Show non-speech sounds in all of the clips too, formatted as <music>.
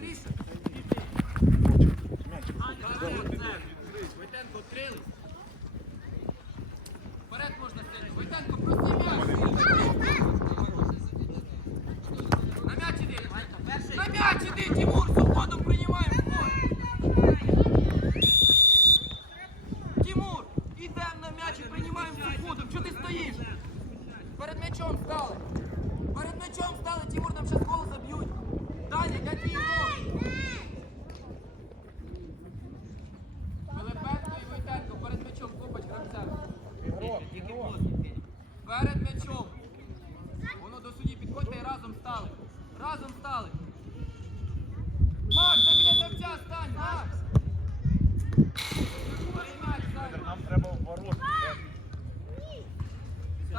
prisa.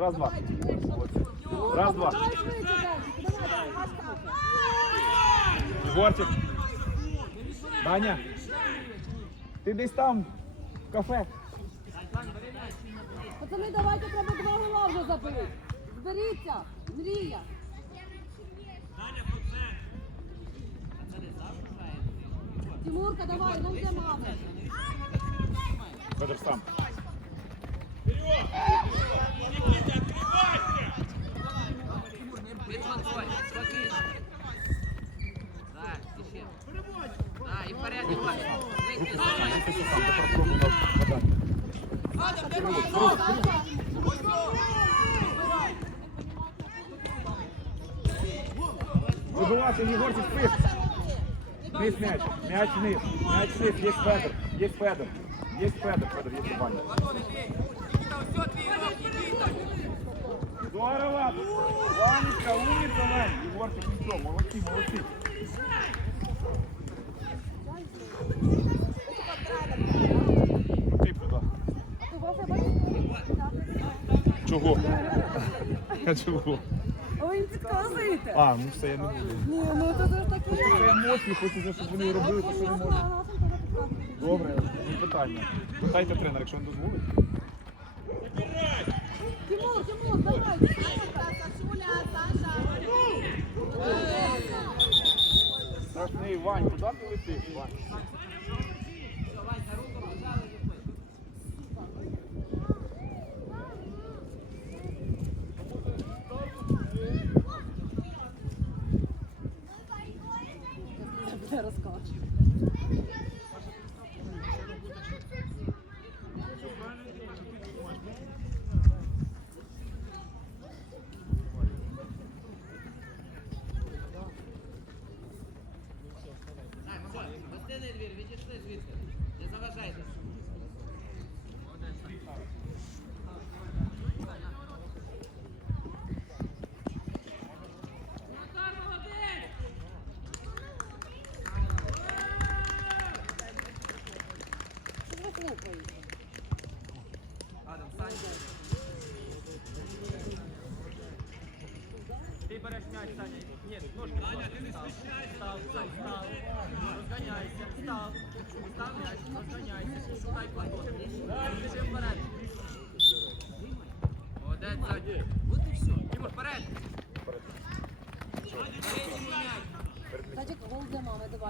раз, два. Раз, два. Егорчик. Даня. Ти десь там, в кафе. Пацани, давайте треба два гола вже забити. Зберіться, мрія. Тимурка, давай, ну нам де мама. Федор сам. Вперед! Вибивати Єгорчик спис. Низ мяч, мяч вниз, мяч вниз, є Федор, є Федор, є Федор, Федор, є Кубань. Здорово! Ванечка, умница, Вань! Егорчик, ну лицо, молодцы, молодцы! Чого? Чого? <laughs> А підказуєте. А, ну все, я не буду. Ні, ну це ж такі. Це емоції, хочеться, щоб вони робили те, що не можуть. Добре, не питання. Питайте тренера, якщо він дозволить. Страшний Вань, куди ти летиш, Вань?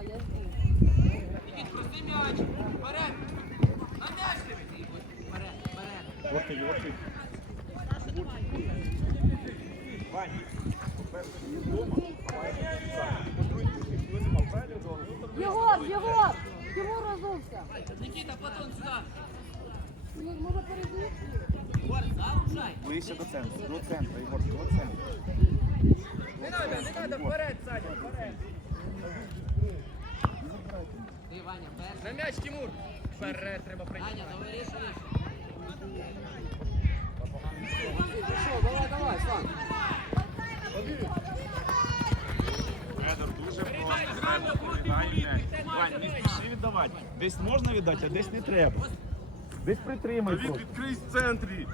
Ідіть, прости м'яч. Вперед. На м'яч тобі. Вперед, вперед. Ось ти, ось ти. Вань, вдома, а маєш бути сам. По-друге, ти хвилини попереду, Єгор, Єгор! Єгор розувся. Нікіта, Платон, сюди. Може перейти? Ігор, залучай. Ближче до центру, до центру, Ігор, до центру. Не треба, не треба, вперед, Саня, вперед. Ти, Ваня, перший. На м'яч, Тимур. Вперед, треба прийти. Аня, ну вирішуєш. давай, давай, Сан. Федор дуже просто віддай м'яч. Вань, не спіши віддавати. Десь можна віддати, а десь не треба. Десь притримай. Він просто. відкрий в центрі. Ти,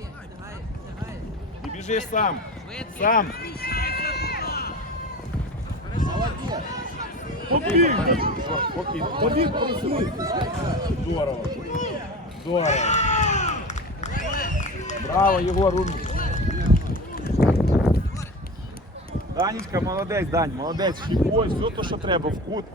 встигай, встигай. І біжи сам. Швидкий. Сам. Побіг! Побіг. Побіг, просуй. Здорово. Здорово. Браво, Єгор, умник. Данечка, молодець, Дань, молодець. Ой, все то, що треба, в кут.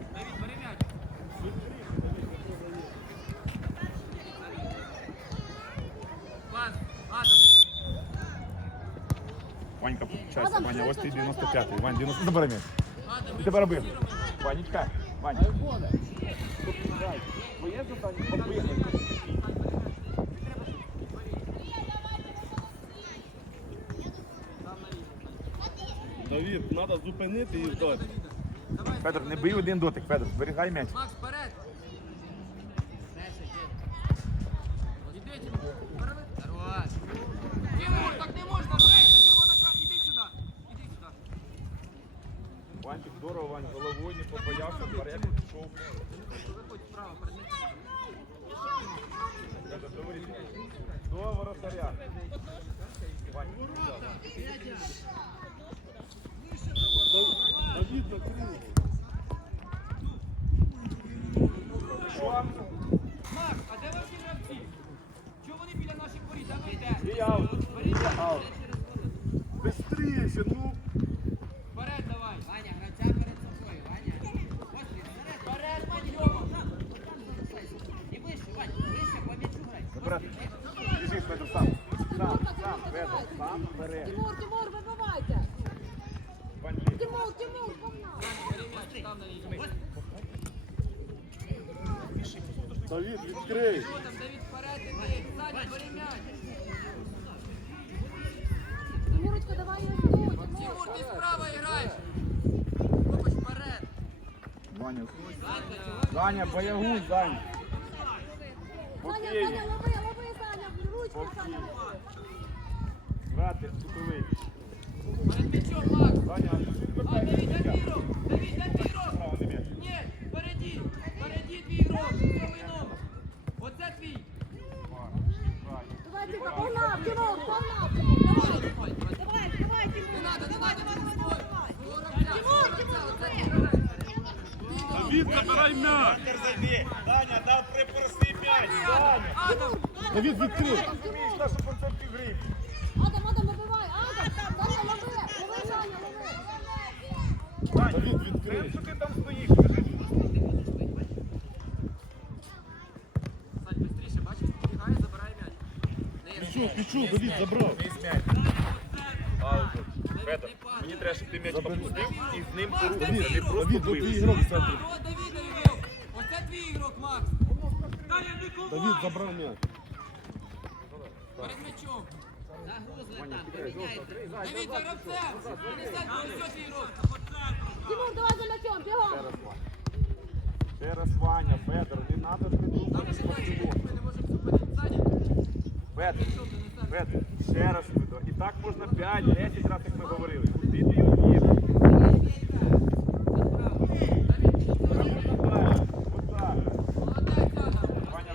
Ванька, включайся, Ваня, ось ти 95-й. Вань, 90 забери м'яч. Адам, І тебе роби. Ванечка, Вань. Твоє завдання. Давід, треба зупинити і вдати. Петр, Федор, не бий один дотик, Федор, зберігай м'яч. Головою не побоявся, вперед пішов. Виходь справа, перед ним. Федор, до воріт. До воротаря. Вань, Давід накрив. Що? Макс, а де ваші гравці? Чого вони біля наших воріт? Де ви йдете? І аут. І аут. Бистріше, ну. Вперед давай. Ваня, гравця перед собою. Ваня. Ось ти, вперед. Вперед, Мадьома. І вище, Вань, вище, по м'ячу грай. Забирати. Біжи, Федор, сам. Сам, сам, Федор, сам вперед. Тимур, Тимур, вибивайте! Вань, лізь. Тимур, Тимур, погнали! Давід, відкрий. Давід, вперед іди. Тимурочка, давай я жду! Тимур! Ти справа граєш. Хлопець, вперед. Ваня? Даня, боягуз, Дань. Саня, Окей. Саня, лови, лови, Саня! Ручку, Саня, лови! Брати, кутовий. Перед м'ячом, Макс. Даня, а. Давид, Давидов! Забирай м'яч. Даня, дав припоросний м'яч. Даня. Адам! Давід, відкрий. Адам, Ти вмієш Тимур! нашу концепцію гри. Адам, Адам, вибивай! Адам! Саня, лови! Лови, Саня, лови! Даня, що ти там стоїш? Сань, бачиш, забирає м'яч. Пішов, Давід, забрав. Федор, мені треба, щоб ти м'яч попустив і з ним порухався, не просто Давід, ну, твій бив. ігрок в центрі. Оце твій ігрок, Макс. Давід забрав м'яч. Перед м'ячом. Загрузли там, поміняйте. Гравцем. 50 ось твій ігрок. Тимур, давай за м'ячом, бігом. Ще раз Ваня, Федор, не треба ж Там придумати ще ми не можемо зупинити. Саня, Федор, не? Федор, ще раз Федор. І так можна 5-10 разів, як ми говорили. Куди ти. Ваня,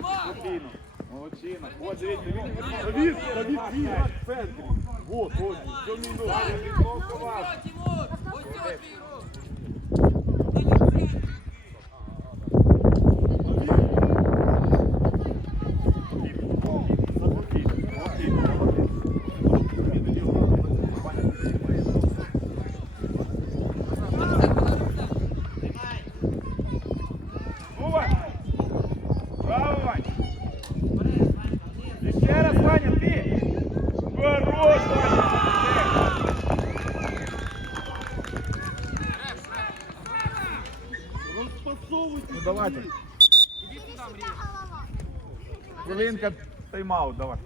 Макс. Спокійно. Молодчина. От, дивіться, він Давід, Давід, твій ігрок в центрі. Вот, ось, сьомий номер. Ваня, він блокував. Ось, Тимур. Ось цього твій ігрок. Ну, Вань. Браво, Вань. І ще раз, Ваня, ти. Хорош, Ваня. Розпасовуйте. Ну, давайте. Хвилинка, тайм-аут, давай.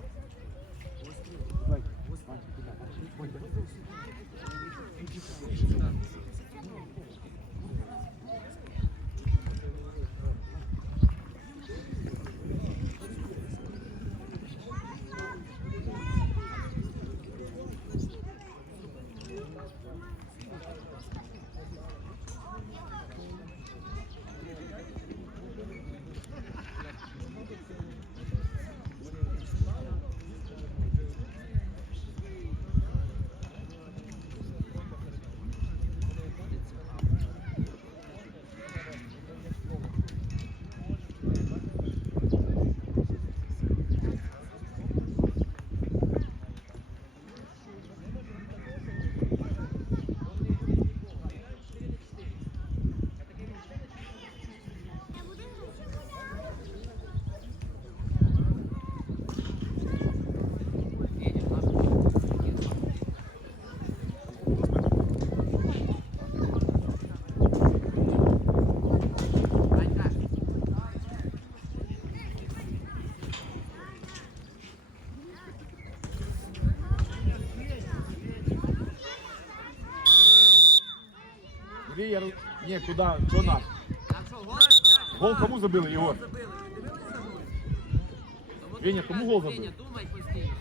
Ні, куди, що? Там що, гол? Кому забили, Єгор? Веня, кому гол забив? Веня, думай постійно.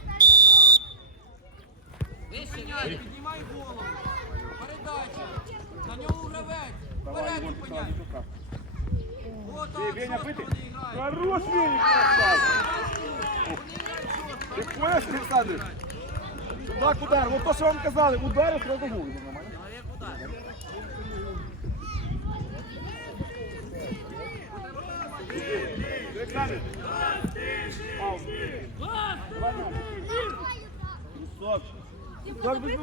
Вище, піднімай голову. Передача. На ньому гравець. Вперед зупиняй. Отак, Ти, Веня, грають. Хорош, Веня, красавчик. Ти понял, Олександр? Так, удар, вот то, що вам казали, удари, сразу гол. Чоловік удар. Так без?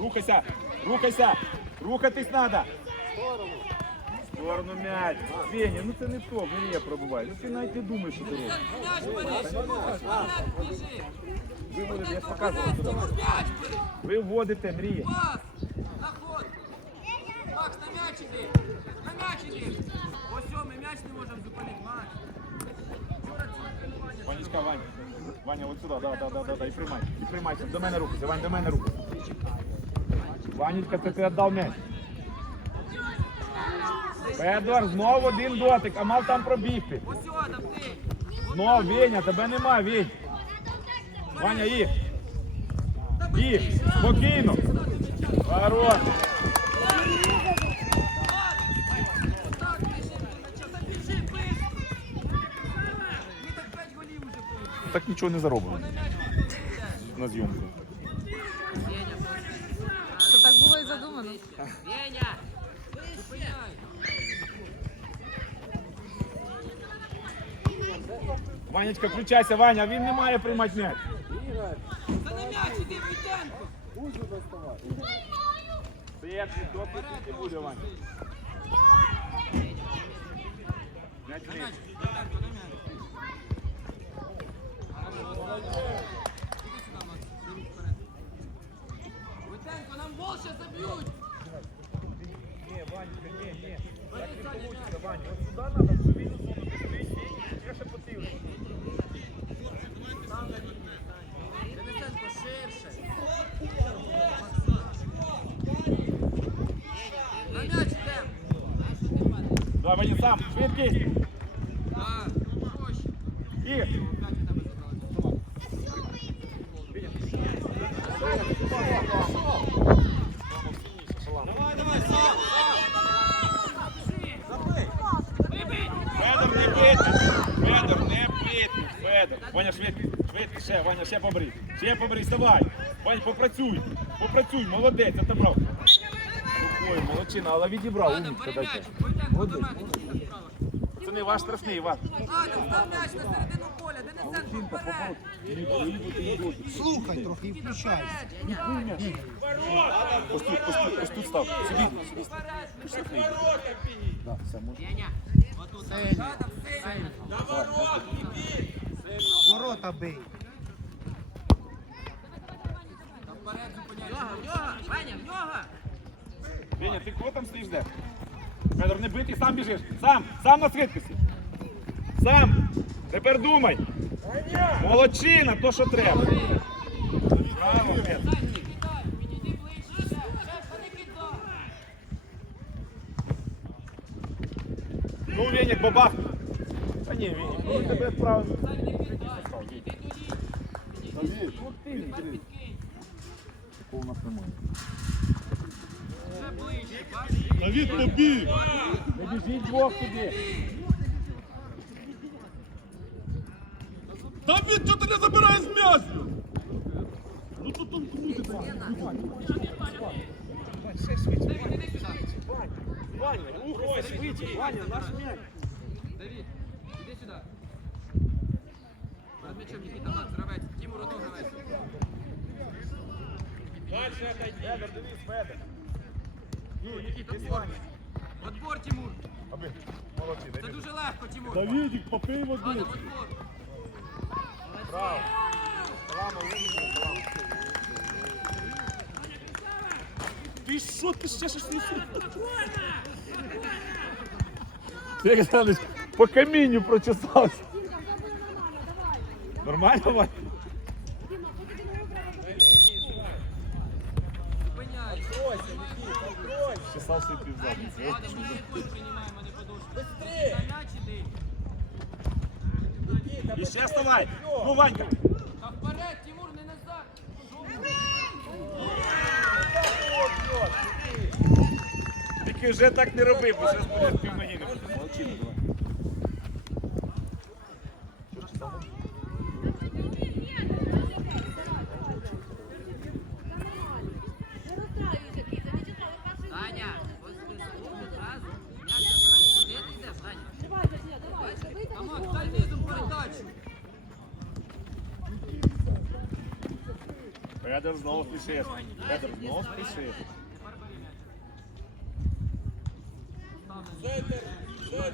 Рухайся, рухайся, рухатись треба. В сторону м'яч. Веня, ну це не то, Марія пробуває. Ну ти навіть не думаєш, що ти робиш. М'яч бери, Тимур, вперед біжи. Ви будете, я ж Вперед, показував туди. Тимур, м'яч бери. Ви вводите, Мрія. Пас! Заход! Макс, на м'яч іди! На м'яч іди! Ось що, ми м'яч не можемо зупинити, Макс! Вчора цього тренування. Ванечка, Ваня. Ваня, от сюди, да, да, да, да, да, і приймай. І приймайся. До мене рухайся, Вань, до мене рухайся. Ванечка, це ти віддав м'яч. Федор, знову один дотик, а мав там пробігти. Знов, Веня, тебе нема, Вень. Ваня, їх. Їх, спокійно. Хорош. Так, біжи, м'яча, та біжи, быстро! Ми так 5 голів уже получили. Так нічого не заробимо на зйомку. Веня, Це так було і задумано. Веня. Зупиняй! Ванечка, включайся, Ваня, він не має приймати м'яч. За на м'яч іди, Войтенко. Свет, досить не буде, Вань. М'яч На вниз. м'яч, Войтенко, на м'яч. Іди сюди, Макс, дивись вперед. Войтенко, нам гол ще заб'ють. Не, Ванька, не, не. Бери ззаді м'яч. Ваня, от сюди надо, в цю вільну зону, ти стоїш, стій, я ще потилю. Денисенко, ширше. На м'яч йдемо. Давай, сам, швидкість. І. Давай, давай, сам, Федор, не бити. Федор, не бити. Ваня, швидкість. Швидкість ще, Ваня, ще побрий. Ще побрий, вставай. Ваня, попрацюй. Попрацюй, молодець, отобрав. Ой, молодчина, але відібрав. Умничка, дайте. м'яч. Не ваш страшний, ваш. Адам, став м'яч на середину поля. Денисенко, вперед. Слухай трохи і включайся. Ось тут, ось тут, ось тут став. Сюди. Вперед. Да, все, може. Адам, сильно. Ворота бий. Вперед зупиняй. В нього, в нього. Ваня, в нього. Веня, ти кого там стоїш де? Федор, не бити, сам біжиш. Сам, сам на швидкості. Сам. Тепер думай. Молодчина, то що треба. Браво, Федор. Ну, Венік, бабах. Та ні, Венік, ну тебе правильно. Кидай. Іди туди. Тепер підкинь. Такого у нас немає. Ще ближче, бачиш? Давід побіг! Не біжіть двох туди. Давід, чого ти не забираєш м'яч? Ну що там крутиться? Давид, іди сюди. Ваня, рухайся швидше. Ваня, наш м'яч. Давид, іди сюди. Перед м'ячом Нікіта, Макс, гравець. Тімур, одну гравець. Федор, дивись, Федор. Ну, Нікіта, отбор. Отбор, Тимур. Аби, молодці, Це дай дуже легко, Тимур. Давідік, попий води. Адам, отбор. Браво. Салама, умниця, салама. Ти що, ти ще щось не Ти, Олександрович, по камінню прочесався. Дімка, в тебе нормально, давай. Чесався півзадниці. Адам, ми рукою приймаємо, а не подушку. На м'яч іди. І ще вставай. Ну, Ванька. Та вперед, Тимур, не назад. Тільки вже так не роби, бо зараз буде півноги не буде. Молодчина, давай. Не розстраюйся, Кізя, не читали перший. Таня, ось фізрук одразу. М'яч забирай. Куди ти йдеш, Таня? Давай, Кізя, давай. Вийди Та з Макс, голу. дай низом передачу. Федор знову спішив. Федор знову спішив.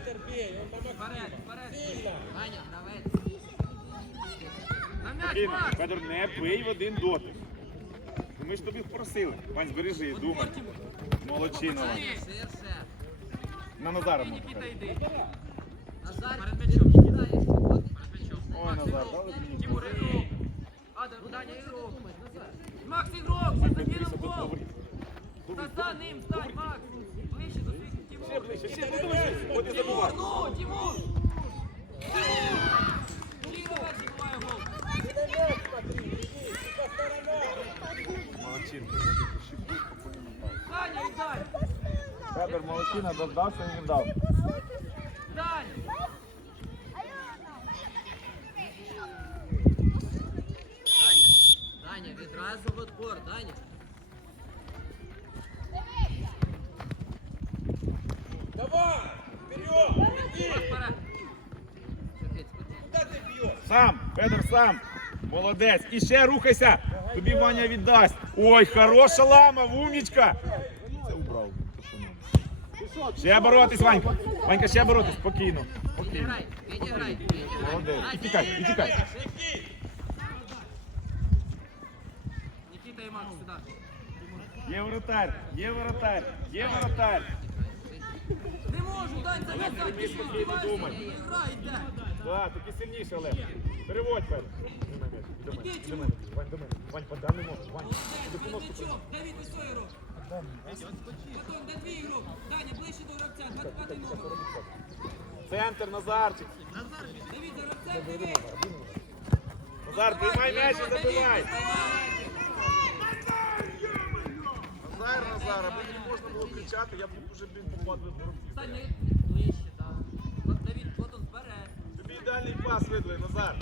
Вперед, вперед. Таня, гравець. На м'яч, Спокійно. Макс. Федор, не бий в один дотик. Ми ж тобі просили. Вань, збережи, думай. Молодчина, Вань. Ширше. На Назара можна. Нікіта, Федор. йди. Назар, Перед м'ячом. кидаєш. Перед м'ячом. Ой, Назар, дали мені. Тимур, ігрок. Адам, Даня, ігрок. Макс, ігрок, Дивися, закинув гол. Та за ним, стань, Макс. Ближче до своїх Ще Тимур. ближче, ще, ну давай, от і Тимур, забувай. ну, Тимур. Тимур. Другий гравець забиває гол. Молодчинка. Саня, віддай. Федор, молодчина, дождався і віддав. Дань. Відразу в отбор, Таня. Вперед. Чекай, спокійно. Сам, Федор, сам. Молодець. І ще рухайся. Тобі Ваня віддасть. Ой, хороша лама, умнічка. Ще боротись, Ванька. Ванька, ще боротись. Спокійно. Відіграй, відіграй, відіграй. Молодець. І тікай, і тікай. Никита и Макс сюда. Є воротар, є воротар, є воротар. Не можу, Дань, за назад, ти що, думай. Грай, йде. Да, таки сильніше, Олег. Переводь, Петр. До мене, до мене. Вань, до мене. Вань, подай не можу. Вань, допомог. Мячом, Давид, ось той ігрок. Потом, де твій ігрок? Даня, ближче до гравця, 25 номер. Центр, Назарчик. Давид, за гравцем, диви. Назар, приймай м'яч і забивай. Назар, Назара, аби не можна було кричати, я б уже блін попадав в. Стань ближче, так. Давид, от. Тобі ідеальний пас видали, Назар.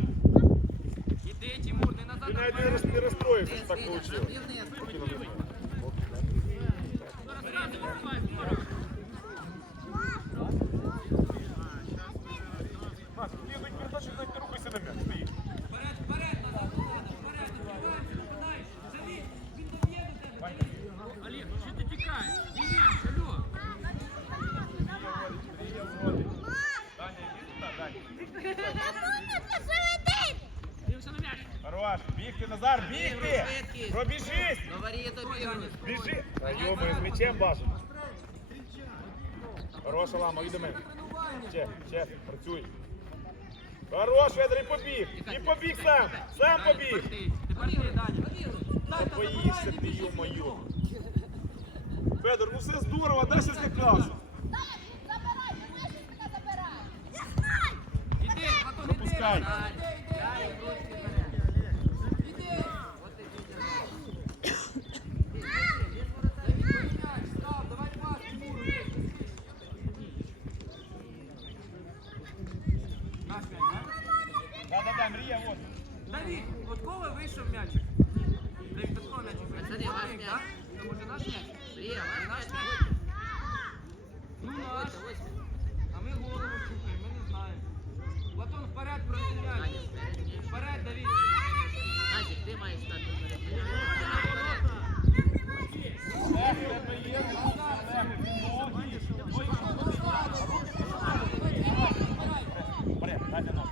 Іди, Тимур, не назад, Ти навіть не роз- не розстроївся, що так вийшло ти хоч передачу навіть не рухайся на м'яч. Стоїть. Вперед, вперед, назад, назад, вперед, відкривайся, нападаєш. Давид, він доб'є до тебе. Олег, що ти тікаєш? Ім'я, алло. Дивися на м'яч. Хорош, бігти, Назар, бігти! Швидкість. Пробіжись! Говори, это бігай. Біжи! Та м'ячем бажано. Хороша лама, іди до мене. Ще, ще, працюй. Хорош, Федор, і побіг! І побіг сам! Сам побіг! Боїшся ти, не ё-моё. Федор, ну все здорово, а далі злякався. Іди, Платон, іди. Пропускай. Іди, іди. Іди. Давид, поміняй, став, давай пас, Тимуру, є. Наш м'яч, так? Да-да-да, мрія, вот. Давид, от кого вийшов м'ячик? Давид, от кого м'ячик вийшов? Пацани, ваш Твій, м'яч. так? Це може наш м'яч? Сергій, Наш ваш м'яч? Ну наш. А ми голову чухаємо, ми не знаємо. Платон, вперед, проти м'яч. Надя, вперед, ні. Вперед, Давид. Назік, ти маєш стати вперед. Вперед, дайте ногу.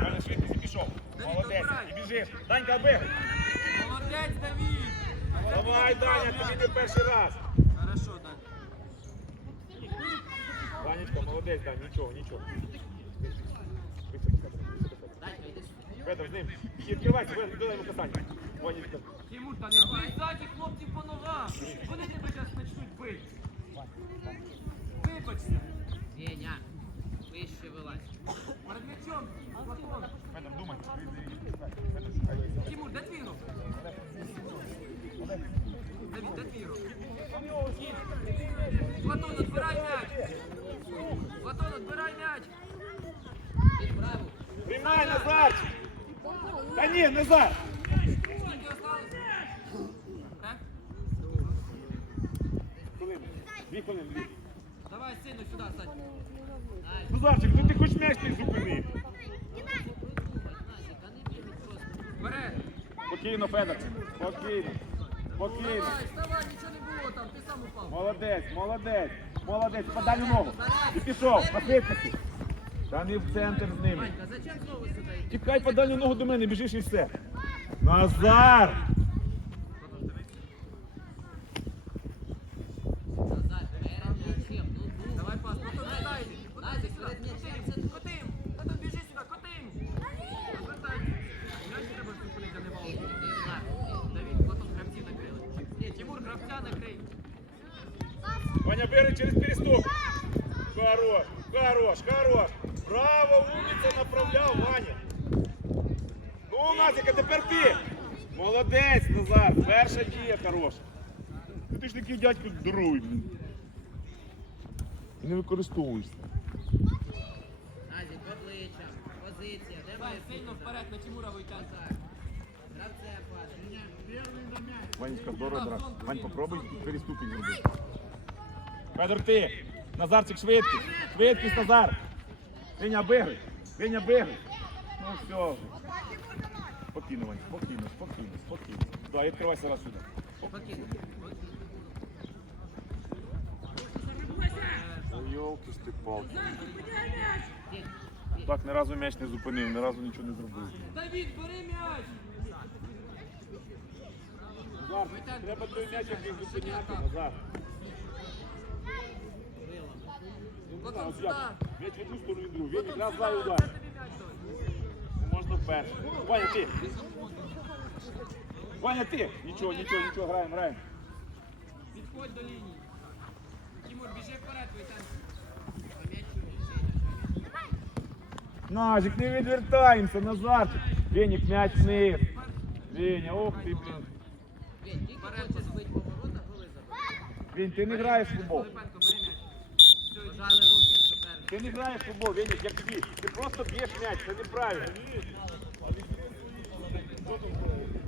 Ваня, швидкість і пішов. Молодець. І біжиш. Данька, бігай. Молодець, Давид. Давай, Даня, тобі не перший раз. Хорошо, Дань. Ванечка, молодець, нічого, нічого. Федор, з ним. Відкривайся, Федор, дай йому касання. Ванечка. Тимур, та не бий ззаді хлопців по ногам. Вони тебе зараз почнуть бити. Вибачся. Веня, вище вилазь. Перед м'ячом. Платон. Федор, думай. Тимур, де твій рух? Давид, де твій рух? Платон, відбирай м'яч. Платон, відбирай м'яч. Під праву. Приймай, Назар! Та ні, Назар! Так? Хвилину. Дві хвилини, дві. Давай сильно сюди, Сань. Назарчик, ну ти хоч м'яч не зупини. не. Вперед. Спокійно, Федор. Спокійно. Спокійно. Вставай, нічого не було там, ти сам упав. Молодець, молодець, молодець. Подай ногу. І пішов, на швидкості. Та не в центр з ними. Тікай по дальню ногу до мене, біжиш і все. Назар! Назад, перед м'ячем. Ну, думай. Давай пас, Платон, дай. Назік, перед м'ячем. Це Котим, Платон, біжи сюди, котим. Розвертай. М'яч треба зупинити, а не валити. Ти влад. Давид, Платон, гравці накрили. Ні, Тимур, гравця накрий. Ваня, бери через переступ. Хорош, хорош, хорош. Браво, умниця направляв, Ваня. Назіка, тепер ти. Молодець, Назар. Перша дія хороша. Ти ж такий дядько здоровий, блін. І не використовуєшся. Назік, обличчя. Позиція. Де Давай, має сильно вперед, на Тимура витягай. Так. Гравця падає. Ванечка, здорово, драк. Вань, попробуй переступінь зробити. Федор, ти. Назарчик, швидкість. Швидкість, Назар. Веня, бігай. Веня, бігай. Ну все. Спокійно, Вань, спокійно, спокійно, спокійно. Да, і відкривайся раз сюди. Спокійно. Йолки ти палки. Так, ні разу м'яч не зупинив, ні разу нічого не зробив. Давід, бери м'яч! Назар, треба той м'яч якийсь зупиняти, Назар. Ну, не знаю, от як? М'яч в одну сторону, в другу. Він якраз два удар. Перший. Ваня, ти. Ваня, ти. Нічого, нічого, нічого, граємо, граємо. Підходь до лінії. Тимур, біжи вперед, Войтенко. Нажик, не відвертаємося, Назарчик. Венік, м'яч вниз. Веня, ох ти, блін. Вінь, тільки хоче збити поворота, голи забити. Вень, ти не граєш в футбол. Пилипенко, бери м'яч. Пожали руки суперник. Ти не граєш в футбол, Венік, як тобі. Ти просто б'єш м'яч, це неправильно. Вот он.